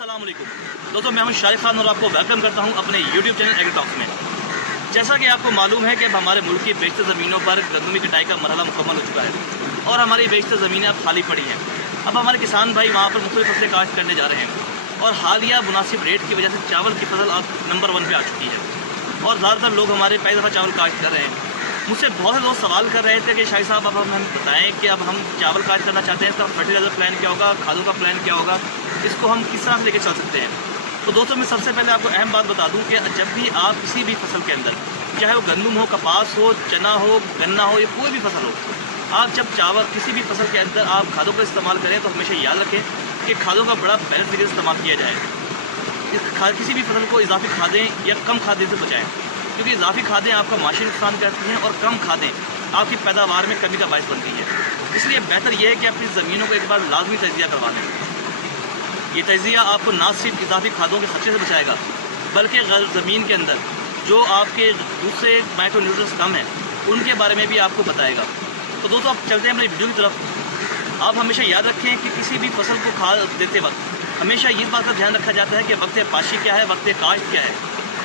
अस्सलाम वालेकुम दोस्तों, मैं हूं शारिक खान और आपको वेलकम करता हूं अपने YouTube चैनल एग्रीटॉक्स में। जैसा कि आपको मालूम है कि अब हमारे मुल्क की बेशतर ज़मीनों पर गंदम की कटाई का मरहला मुकम्मल हो चुका है और हमारी बेशतर ज़मीनें अब खाली पड़ी हैं। अब हमारे किसान भाई वहाँ पर मुख्तलिफ फसलें काश्त करने जा रहे हैं और हालिया मुनासिब रेट की वजह से चावल की फसल अब नंबर 1 पे आ चुकी है और ज़्यादातर लोग हमारे पहली दफ़ा चावल काश्त कर रहे हैं। मुझसे बहुत से लोग सवाल कर रहे थे कि शाहिद साहब अब हमें बताएं कि अब हम चावल काश्त करना चाहते हैं, इसका फर्टिलाइज़र प्लान क्या होगा, खादों का प्लान क्या होगा, इसको हम किस तरह से लेकर चल सकते हैं। तो दोस्तों, मैं सबसे पहले आपको अहम बात बता दूं कि जब भी आप किसी भी फसल के अंदर, चाहे वो गंदम हो, कपास हो, चना हो, गन्ना हो या कोई भी फसल हो, आप जब चावल किसी भी फसल के अंदर आप खादों का इस्तेमाल करें तो हमेशा याद रखें कि खादों का बड़ा बैलेंस तरीके से इस्तेमाल किया जाए। किसी भी फसल को इजाफी खादें या कम खादें से बचाएं, क्योंकि इजाफी खादें आपका माशी नुकसान करती हैं और कम खादें आपकी पैदावार में कमी का बायस बनती है। इसलिए बेहतर यह है कि अपनी ज़मीनों को एक बार लाजमी तजिया करवा लें। ये तजिया आपको ना सिर्फ इजाफी खादों के खर्चे से बचाएगा, बल्कि ज़मीन के अंदर जो आपके दूसरे माइक्रो न्यूट्रिएंट्स कम हैं उनके बारे में भी आपको बताएगा। तो दोस्तों, अब चलते हैं अपनी वीडियो की तरफ। आप हमेशा याद रखें कि किसी भी फसल को खाद देते वक्त हमेशा इस बात का ध्यान रखा जाता है कि वक्त पाशी क्या है, वक्त काश्त क्या है,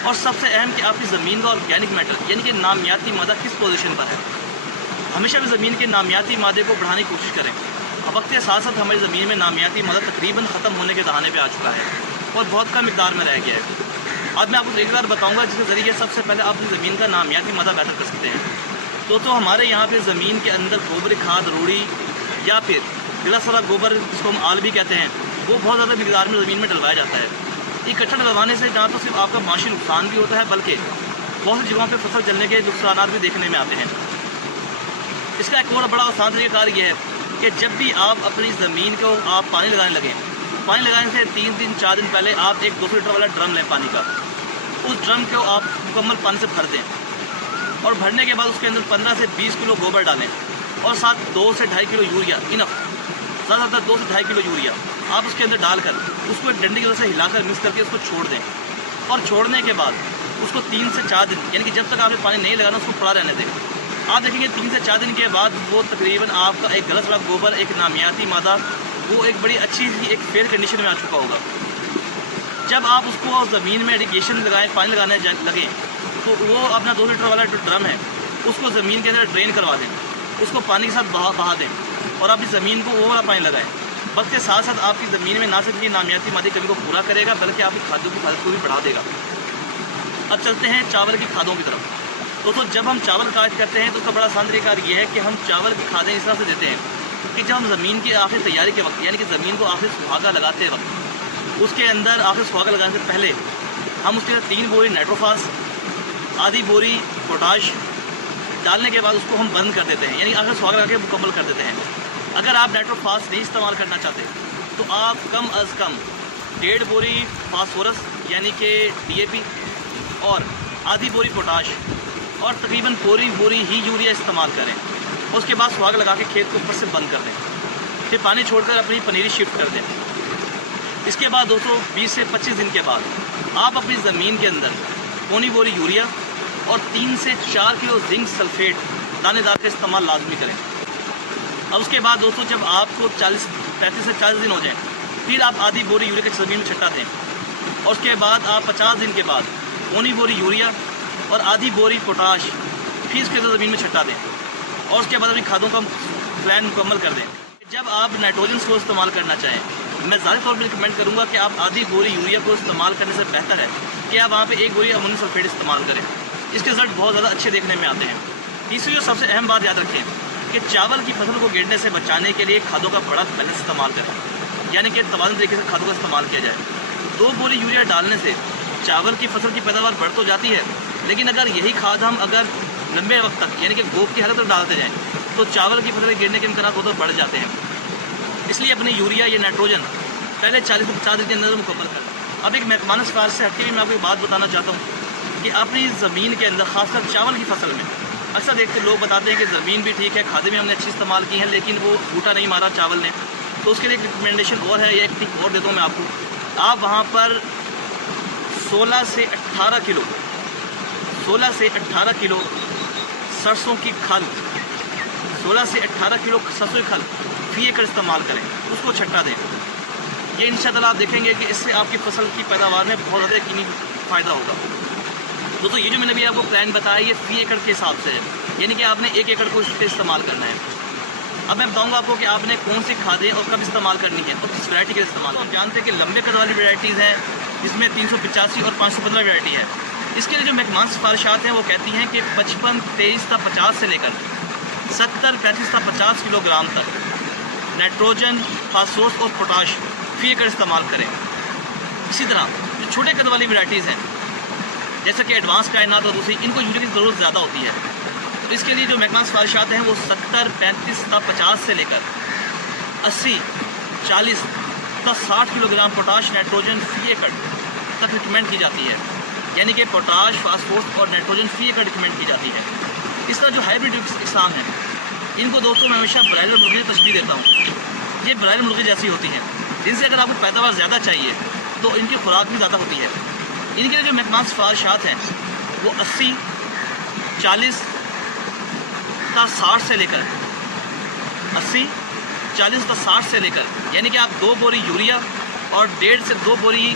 और सबसे अहम कि आपकी ज़मीन का ऑर्गेनिक मैटर यानी कि नामियाती मादा किस पोजीशन पर है। हमेशा भी ज़मीन के नामियाती मादे को बढ़ाने की कोशिश करें। वक्त के साथ साथ हमारी ज़मीन में नामियाती मादा तकरीबन ख़त्म होने के दहाने पे आ चुका है और बहुत कम मिकदार में रह गया है। आज मैं आपको एक बार बताऊँगा जिसके ज़रिए सबसे पहले आप अपनी ज़मीन का नामियाती मादा बेहतर कर सकते हैं। तो हमारे यहाँ पर ज़मीन के अंदर गोबर खाद, रूढ़ी या फिर गिलास वाला गोबर जिसको हम आल भी कहते हैं, वो बहुत ज़्यादा मिकदार में ज़मीन में डलवाया जाता है। इकट्ठा डलवाने से ना तो सिर्फ आपका माशी नुकसान भी होता है, बल्कि बहुत सी जगहों पे फसल जलने के नुकसान भी देखने में आते हैं। इसका एक और बड़ा आसान तरीक़ाकार ये है कि जब भी आप अपनी ज़मीन को आप पानी लगाने लगें, पानी लगाने से 3 दिन 4 दिन पहले आप एक 200 लीटर वाला ड्रम लें पानी का। उस ड्रम को आप मुकम्मल पानी से भर दें और भरने के बाद उसके अंदर 15 से 20 किलो गोबर डालें और साथ 2 से 2.5 किलो यूरिया, इनफ ज़्यादातर 2 से 2.5 किलो यूरिया आप उसके अंदर डालकर उसको एक डंडी की वजह से हिलाकर मिक्स करके उसको छोड़ दें। और छोड़ने के बाद उसको 3 से 4 दिन यानी कि जब तक आपने पानी नहीं लगाना उसको पड़ा रहने दें। आप देखेंगे 3 से 4 दिन के बाद वो तकरीबन आपका एक गलत वाला गोबर, एक नामियाती मादा, वो एक बड़ी अच्छी एक फेयर कंडीशन में आ चुका होगा। जब आप उसको ज़मीन में इरिगेशन लगाएं, पानी लगाने लगें, तो वो अपना 2 लीटर वाला जो ड्रम है उसको ज़मीन के अंदर ड्रेन करवा दें, उसको पानी के साथ बहा दें और अपनी ज़मीन को वो वाला पानी लगाएं। वक्त के साथ साथ आपकी ज़मीन में ना सिर्फ ये नामियाती मादी कमी को पूरा करेगा, बल्कि आपकी खादों की फायदे को भी बढ़ा देगा। अब चलते हैं चावल की खादों की तरफ। दोस्तों, जब हम चावल काश्त करते हैं तो उसका बड़ा आसान तरीका ये है कि हम चावल की खादें इस तरह से देते हैं कि जब हम ज़मीन की आखिर तैयारी के वक्त यानी कि ज़मीन को आखिर सुहागा लगाते वक्त उसके अंदर आखिर सुहागा लगाने से पहले हम उसके अंदर 3 बोरी नाइट्रोफास, आधी बोरी पोटाश डालने के बाद उसको हम बंद कर देते हैं, यानी आखिर सुहागा लगा के मुकम्मल कर देते हैं। अगर आप नाइट्रोफास नहीं इस्तेमाल करना चाहते तो आप कम अज़ कम 1.5 बोरी फास्फोरस यानी कि DAP और आधी बोरी पोटाश और तकरीबन पूरी बोरी ही यूरिया इस्तेमाल करें। उसके बाद सुहागा लगा के खेत को ऊपर से बंद कर दें, फिर पानी छोड़कर अपनी पनीरी शिफ्ट कर दें। इसके बाद दोस्तों 20 से 25 दिन के बाद आप अपनी ज़मीन के अंदर पौनी बोरी यूरिया और 3 से 4 किलो जिंक सल्फेट दानेदार का इस्तेमाल लाजमी करें। अब उसके बाद दोस्तों जब आपको 35 से 40 दिन हो जाएं, फिर आप आधी बोरी यूरिया की ज़मीन में छिटा दें और उसके बाद आप 50 दिन के बाद पौनी बोरी यूरिया और आधी बोरी पोटाश फिर उसके ज़मीन में छिटा दें और उसके बाद अपनी खादों का प्लान मुकम्मल कर दें। जब आप नाइट्रोजन को इस्तेमाल करना चाहें, मैं ज़्यादा तौर पर रिकमेंड करूँगा कि आप आधी बोरी यूरिया को इस्तेमाल करने से बेहतर है कि आप वहाँ पर 1 बोरी अमोनियम सल्फेट इस्तेमाल करें। इसके रिजल्ट बहुत ज़्यादा अच्छे देखने में आते हैं। तीसरी और सबसे अहम बात याद रखें कि चावल की फसल को गिरने से बचाने के लिए खादों का बड़ा बैलेंस इस्तेमाल करें, यानी कि तवाज़ुन तरीके से खादों का इस्तेमाल किया जाए। 2 बोरी यूरिया डालने से चावल की फसल की पैदावार बढ़ तो जाती है, लेकिन अगर यही खाद हम अगर लंबे वक्त तक यानी कि गोब की हालत में डालते जाएँ तो चावल की फसल गिरने के इम्कान बहुत बढ़ जाते हैं। इसलिए अपनी यूरिया या नाइट्रोजन पहले 40 से 50 दिन के अंदर मुकम्मल करें। अब एक महकमाना सिफारिश से हटके भी मैं आपको एक बात बताना चाहता हूँ कि अपनी ज़मीन के अंदर खासकर चावल की फसल में अक्सर देखते लोग बताते हैं कि ज़मीन भी ठीक है, खादें भी हमने अच्छी इस्तेमाल की हैं, लेकिन वो बूटा नहीं मारा चावल ने। तो उसके लिए एक रिकमेंडेशन और है, या एक टिप और देता हूँ मैं आपको। आप वहाँ पर 16 से 18 किलो सरसों की खल 16 से 18 किलो सरसों की खल फी एकड़ इस्तेमाल करें, उसको छट्टा दें। یہ इंशाअल्लाह आप देखेंगे कि इससे आपकी फसल की पैदावार में बहुत ज़्यादा यकीनी फ़ायदा होगा। दोस्तों ये जो मैंने अभी आपको प्लान बताया ये 3 एकड़ के हिसाब से है, यानी कि आपने 1 एकड़ को इस पर इस्तेमाल करना है। अब मैं बताऊंगा आपको कि आपने कौन सी खादें और कब इस्तेमाल करनी है और किस वैरायटी का इस्तेमाल। आप जानते हैं कि लंबे कद वाली वैरायटीज़ हैं जिसमें 385 और 515 वैरायटी है। इसके लिए जो महकमान सिफारिशात हैं वो कहती हैं कि 55 23 ता 50 से लेकर 70 35 ता 50 किलोग्राम तक नाइट्रोजन, फास्फोरस और पोटाश फी एकड़ इस्तेमाल करें। इसी तरह जो छोटे कद वाली वैरायटीज़ हैं जैसे कि एडवांस कायनात और दूसरी, इनको यूरिया की ज़रूरत ज़्यादा होती है। तो इसके लिए जो महकमा सिफारिशात हैं वो 70 35 ता 50 से लेकर 80 40 ता 60 किलोग्राम पोटाश नाइट्रोजन फी एकड़ तक रिकमेंड की जाती है, यानी कि पोटाश, फास्फोरस और नाइट्रोजन फी एकड़ रिकमेंड की जाती है। इस तरह जो हाइब्रिड किसान हैं इनको दोस्तों मैं हमेशा ब्रायलर मुर्गी की तशबीह देता हूँ। ये ब्रायलर मुर्गी जैसी होती हैं, जिनसे अगर आपको पैदावार ज़्यादा चाहिए तो इनकी खुराक भी ज़्यादा होती है। इनके लिए जो महकमान सिफारिशात हैं वो 80 40 ता 60 से लेकर 80 40 ता 60 से लेकर, यानी कि आप 2 बोरी यूरिया और 1.5 से 2 बोरी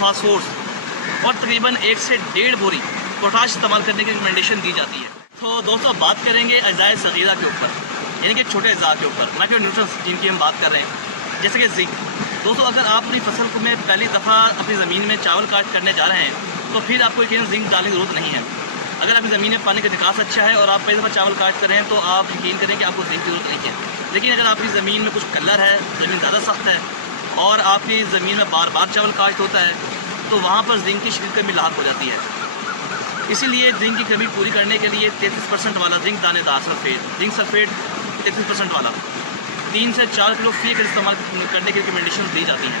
फास्फोरस और तकरीबन 1 से 1.5 बोरी पोटाश इस्तेमाल करने की रिकमेंडेशन दी जाती है। तो दोस्तों बात करेंगे अज़ाए सगीरा के ऊपर, यानी कि छोटे अज़ा के ऊपर, माइक्रो न्यूट्रिएंट्स जिनकी हम बात कर रहे हैं, जैसे कि जिंक। दोस्तों अगर आप अपनी फसल को में पहली दफ़ा अपनी ज़मीन में चावल काश्त करने जा रहे हैं तो फिर आपको यकीन जिंक डालने की ज़रूरत नहीं है। अगर आपकी ज़मीन में पानी का निकास अच्छा है और आप पहली दफ़ा चावल काश्त कर रहे हैं तो आप यकीन करें कि आपको जिंक की ज़रूरत नहीं है। लेकिन अगर आपकी ज़मीन में कुछ कलर है, ज़मीन ज़्यादा सख्त है और आपकी ज़मीन में बार बार चावल काश्त होता है तो वहाँ पर जिंक की शदीद कमी लाहक हो जाती है। इसीलिए जिंक की कमी पूरी करने के लिए 33% वाला जिंक दानेदार सल्फेट, जिंक सल्फेट 33% वाला 3 से 4 किलो फी एकड़ इस्तेमाल करने की रिकमेंडेशन दी जाती है।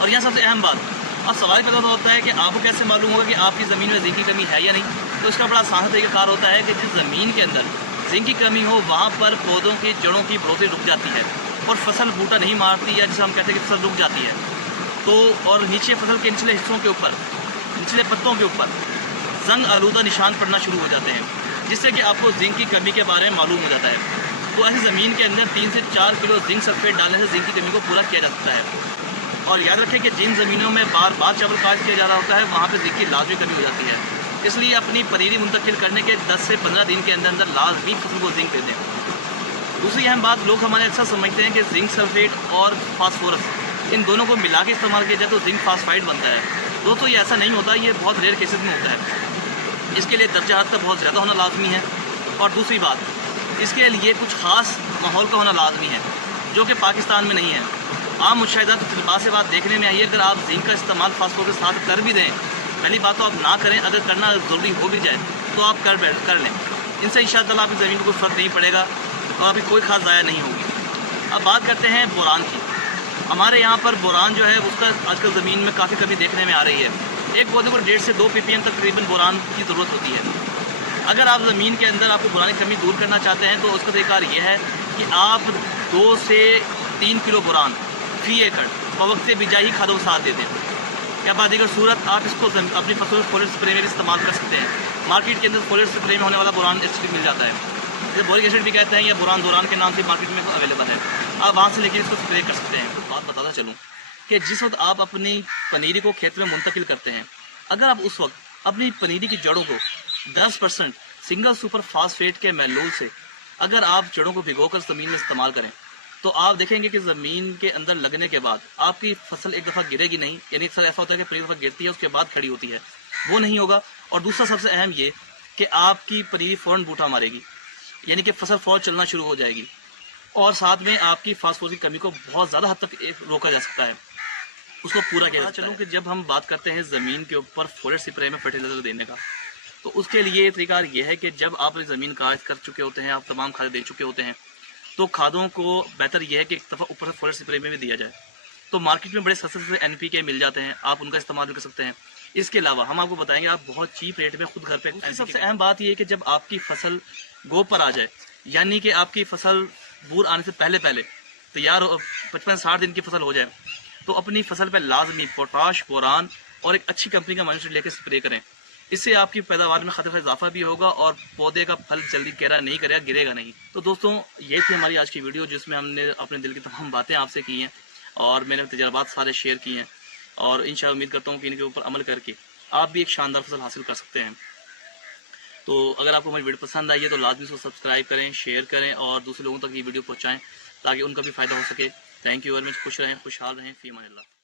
और यहाँ सबसे अहम बात, अब सवाल पैदा होता है कि आपको कैसे मालूम होगा कि आपकी ज़मीन में जिंक की कमी है या नहीं। तो इसका बड़ा आसान तरीक़ाकार होता है कि जिस ज़मीन के अंदर जिंक की कमी हो वहाँ पर पौधों की जड़ों की बढ़ोतरी रुक जाती है और फसल बूटा नहीं मारती, या जिसे हम कहते हैं कि फसल रुक जाती है। तो और नीचे फसल के निचले हिस्सों के ऊपर, निचले पत्तों के ऊपर जंग आलूदा निशान पड़ना शुरू हो जाते हैं, जिससे कि आपको जिंक की कमी के बारे में मालूम हो जाता है। तो ऐसी ज़मीन के अंदर 3 से 4 किलो जिंक सल्फेट डालने से जिंक की कमी को पूरा किया जा सकता है। और याद रखें कि जिन ज़मीनों में बार बार चावल काश्त किया जा रहा होता है वहाँ पर जिंक की लाजमी कमी हो जाती है। इसलिए अपनी पनीरी मुंतकिल करने के 10 से 15 दिन के अंदर अंदर लाजमी फसल को जिंक दे दें। दूसरी अहम बात, लोग हमारे अक्सर समझते हैं कि जिंक सल्फेट और फास्फोरस इन दोनों को मिला के इस्तेमाल किया जाए तो जिंक फास्फाइड बनता है। दोस्तों ये ऐसा नहीं होता, ये बहुत रेयर केसेस में होता है। इसके लिए दर्जा हद तक बहुत ज़्यादा होना लाजमी है। और दूसरी बात, इसके लिए कुछ ख़ास माहौल का होना लाजमी है जो कि पाकिस्तान में नहीं है। आम मुशाहिदात तजुर्बा से बात देखने में आई है, अगर आप जिंक का इस्तेमाल फास्फोरस के साथ कर भी दें, पहली बात तो आप ना करें, अगर करना ज़रूरी हो भी जाए तो आप कर लें। इनसे इंशाअल्लाह आपकी ज़मीन को कोई फ़र्क नहीं पड़ेगा और आपकी कोई खास ज़ाया नहीं होगी। अब बात करते हैं बोरान की। हमारे यहाँ पर बोरान जो है उसका आजकल ज़मीन में काफ़ी कमी देखने में आ रही है। एक पौधे को 1.5 से 2 ppm तक तकरीबन बोरान की ज़रूरत होती है। अगर आप ज़मीन के अंदर आपको बोरान की कमी दूर करना चाहते हैं तो उसका तरीका ये है कि आप 2 से 3 किलो बोरान फी एकड़ बवक्त बिजाई खादों के साथ दे दें, या बादीगर सूरत आप इसको अपनी फसल फोलेट स्प्रे में भी इस्तेमाल कर सकते हैं। मार्केट के अंदर फोलेट स्प्रे में होने वाला बोरान एसिड मिल जाता है, इसे बोरिक एसिड भी कहते हैं, या बोरान दोरान के नाम से मार्केट में अवेलेबल है। आप वहाँ से लेकर इसको स्प्रे कर सकते हैं। तो बात बताता चलूँ कि जिस वक्त आप अपनी पनीरी को खेत में मुंतकिल करते हैं, अगर आप उस वक्त अपनी पनीरी की जड़ों को 10% सिंगल सुपर फास्फेट के मैलूल से अगर आप जड़ों को भिगोकर ज़मीन में इस्तेमाल करें तो आप देखेंगे कि ज़मीन के अंदर लगने के बाद आपकी फसल एक दफ़ा गिरेगी नहीं, यानी अक्सर ऐसा होता है कि पनीरी दफ़ा गिरती है उसके बाद खड़ी होती है, वो नहीं होगा। और दूसरा सबसे अहम ये कि आपकी पनीरी फ़ौरन बूटा मारेगी, यानी कि फसल फ़ौरन चलना शुरू हो जाएगी। और साथ में आपकी फास्फोरस की कमी को बहुत ज़्यादा हद तक रोका जा सकता है, उसको पूरा किया जा सकता है। चलूँ कि जब हम बात करते हैं ज़मीन के ऊपर फोलेट स्प्रे में फर्टिलाइज़र देने का, तो उसके लिए तरीका ये है कि जब आप ज़मीन काश्त कर चुके होते हैं, आप तमाम खादें दे चुके होते हैं, तो खादों को बेहतर यह है कि एक दफ़ा ऊपर से फोलेट स्प्रे में भी दिया जाए। तो मार्केट में बड़े सस्ते से NPK मिल जाते हैं, आप उनका इस्तेमाल भी कर सकते हैं। इसके अलावा हम आपको बताएंगे आप बहुत चीप रेट में खुद घर पे। सबसे अहम बात यह है कि जब आपकी फसल गोब पर आ जाए, यानी कि आपकी फसल बूर आने से पहले तैयार हो, 55-60 दिन की फसल हो जाए, तो अपनी फसल पर लाजमी पोटाश, बोरान और एक अच्छी कंपनी का माइक्रो लेकर स्प्रे करें। इससे आपकी पैदावार में खातिर इजाफा भी होगा और पौधे का फल जल्दी कैरा नहीं करेगा, गिरेगा नहीं। तो दोस्तों ये थी हमारी आज की वीडियो जिसमें हमने अपने दिल की तमाम बातें आपसे की हैं। اور میں نے تجربات سارے شیئر کیے ہیں، اور انشاءاللہ امید کرتا ہوں کہ ان کے اوپر عمل کر کے آپ بھی ایک شاندار فصل حاصل کر سکتے ہیں۔ تو اگر آپ کو ہماری ویڈیو پسند آئی ہے تو لازمی اس کو سبسکرائب کریں، شیئر کریں اور دوسرے لوگوں تک یہ ویڈیو پہنچائیں تاکہ ان کا بھی فائدہ ہو سکے۔ تھینک یو ویری مچ، خوش رہیں، خوشحال رہیں، فی امان اللہ۔